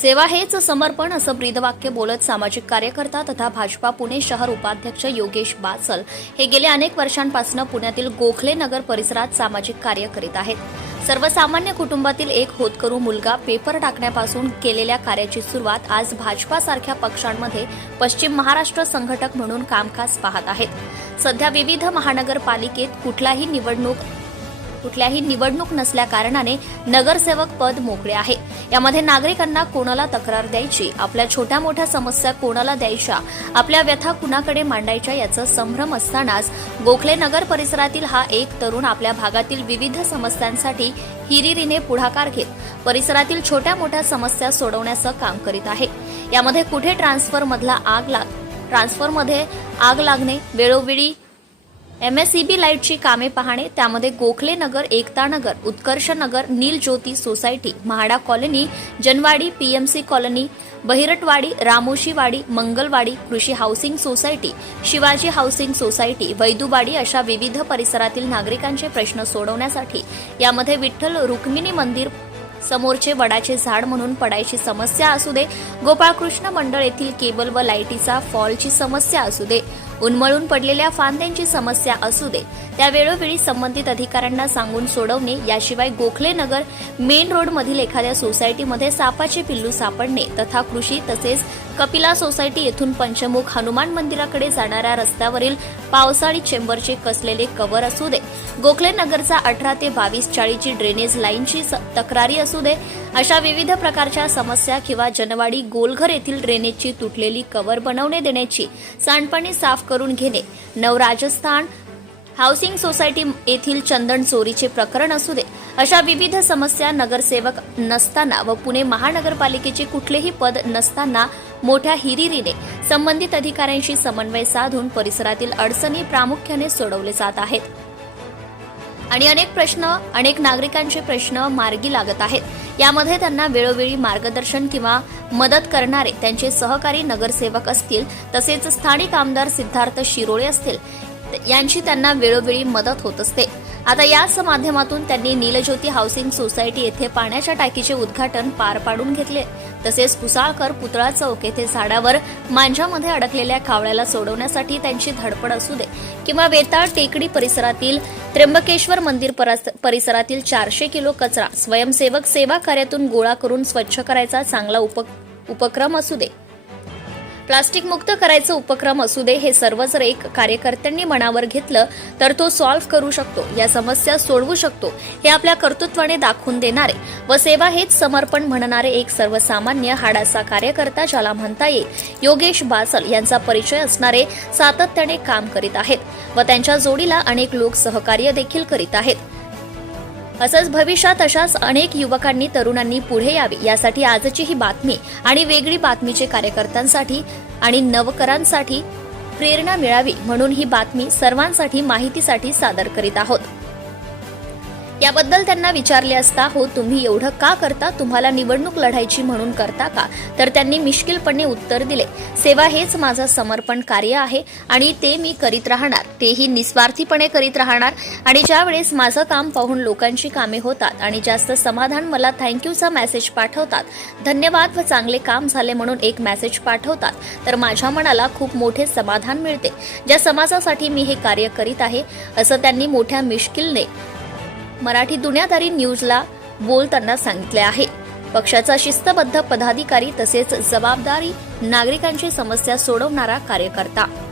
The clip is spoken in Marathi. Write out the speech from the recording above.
सेवा हेच समर्पण असं ब्रीदवाक्य बोलत सामाजिक कार्यकर्ता तथा भाजपा पुणे शहर उपाध्यक्ष योगेश बासल हे गेल्या अनेक वर्षांपासून पुण्यातील गोखले नगर परिसरात सामाजिक कार्य करीत आहेत. सर्वसामान्य कुटुंबातील एक होतकरू मुलगा पेपर टाकण्यापासून केलेल्या कार्याची सुरुवात आज भाजपासारख्या पक्षांमध्ये पश्चिम महाराष्ट्र संघटक म्हणून कामकाज पाहत आहेत. सध्या विविध महानगरपालिकेत कुठलाही निवडणूक कुठल्याही निवडणूक नसल्या कारणाने नगरसेवक पद मोकळे आहे. यामध्ये नागरिकांना कोणाला तक्रार द्यायची आपल्या छोट्या मोठ्या समस्या कोणाला द्यायच्या आपल्या व्यथा कुणाकडे मांडायच्या याचं संभ्रम असतानाच गोखले नगर परिसरातील हा एक तरुण आपल्या भागातील विविध समस्यांसाठी हिरिरीने पुढाकार घेत परिसरातील छोट्या मोठ्या समस्या सोडवण्याचं काम करीत आहे. यामध्ये कुठे ट्रान्सफर मधला आग लाग ट्रान्सफरमध्ये आग लागणे वेळोवेळी एमएसईबी लाईटची कामे पाहणे त्यामध्ये Gokhale Nagar Ekta Nagar Utkarsh Nagar Neel Jyoti society MHADA colony Janwadi PMC colony Bahiratwadi Ramoshiwadi Mangalwadi Krishi housing society Shivaji housing society Vaiduwadi अशा विविध परिसरातील नागरिकांचे प्रश्न सोडवण्यासाठी यामध्ये विठ्ठल रुक्मिणी मंदिर समोरचे वडाचे झाड म्हणून पडायची समस्या असू दे गोपाळकृष्ण मंडळ येथील केबल व लाईटीचा फॉलची समस्या असू दे. उन्मळून पडलेल्या फांद्यांची समस्या असू दे. त्या वेळोवेळी संबंधित अधिकाऱ्यांना सांगून सोडवणे याशिवाय गोखले नगर मेन रोड मधील एखाद्या सोसायटीमध्ये सापाचे पिल्लू सापडणे तथा कृषी तसेच कपिला सोसायटी येथून पंचमुख हनुमान मंदिराकडे जाणाऱ्या रस्त्यावरील पावसाळी चेंबरचे कसलेले कव्हर असू दे गोखले नगरचा अठरा ते बावीस चाळीची ड्रेनेज लाईनची स- तक्रारी असू दे अशा विविध प्रकारच्या समस्या किंवा जनवाडी गोलघर येथील ड्रेनेजची तुटलेली कव्हर बनवणे देण्याची सांडपाणी साफ करून घेणे नवराजस्थान हाऊसिंग सोसायटी येथील चंदन चोरीचे प्रकरण असू दे अशा विविध समस्या नगरसेवक नसताना व पुणे महानगरपालिकेचे कुठलेही पद नसताना मोठ्या हिरिरीने संबंधित अधिकाऱ्यांशी समन्वय साधून परिसरातील अडचणी प्रामुख्याने सोडवले जात आहेत. आणि अनेक प्रश्न अनेक नागरिकांचे प्रश्न मार्गी लागत आहेत. यामध्ये त्यांना वेळोवेळी मार्गदर्शन किंवा मदत करणारे त्यांचे सहकारी नगरसेवक असतील तसेच स्थानिक आमदार सिद्धार्थ शिरोळे असतील यांची त्यांना वेळोवेळी मदत होत असते. आता याच माध्यमातून त्यांनी नीलज्योती हाऊसिंग सोसायटी येथे पाण्याच्या टाकीचे उद्घाटन पार पाडून घेतले. तसेच कुसाळकर पुतळा चौक येथे झाडावर मांजामध्ये अडकलेल्या कावळ्याला सोडवण्यासाठी त्यांची धडपड असू दे किंवा वेताळ टेकडी परिसरातील त्र्यंबकेश्वर मंदिर परस- परिसरातील चारशे किलो कचरा स्वयंसेवक सेवा कार्यातून गोळा करून स्वच्छ करायचा चांगला उप उपक्रम असू दे. प्लास्टिक मुक्त करायचं उपक्रम असू दे हे सर्व जर एक कार्यकर्त्यांनी मनावर घेतलं तर तो सॉल्व्ह करू शकतो या समस्या सोडवू शकतो हे आपल्या कर्तृत्वाने दाखवून देणारे. व सेवा हेच समर्पण म्हणणारे एक सर्वसामान्य हाडाचा कार्यकर्ता ज्याला म्हणता येईल योगेश बासल यांचा परिचय असणारे सातत्याने काम करीत आहेत. व त्यांच्या जोडीला अनेक लोक सहकार्य देखील करीत आहेत. असंच भविष्यात अशाच अनेक युवकांनी तरुणांनी पुढे यावे यासाठी आजची ही बातमी आणि वेगळी बातमीचे कार्यकर्त्यांसाठी आणि नवकरांसाठी प्रेरणा मिळावी म्हणून ही बातमी सर्वांसाठी माहितीसाठी सादर करीत आहोत. याबद्दल त्यांना विचारले असता हो तुम्ही एवढं का करता? तुम्हाला निवडणूक लढायची म्हणून करता का? तर त्यांनी मिश्किलपणे उत्तर दिले सेवा हेच माझं समर्पण कार्य आहे आणि ते मी करीत राहणार. तेही निस्वार्थीपणे करीत राहणार. आणि ज्यावेळेस माझं काम पाहून लोकांची कामे होतात आणि जास्त समाधान मला थँक्यूचा मेसेज पाठवतात धन्यवाद व चांगले काम झाले म्हणून एक मेसेज पाठवतात तर माझ्या मनाला खूप मोठे समाधान मिळते. ज्या समाजासाठी मी हे कार्य करीत आहे असं त्यांनी मोठ्या मिश्किलने मराठी दुनियादारी न्यूजला बोलताना सांगितले आहे. पक्षाचा शिस्तबद्ध पदाधिकारी तसेच जबाबदारी नागरिकांची समस्या सोडवणारा कार्यकर्ता.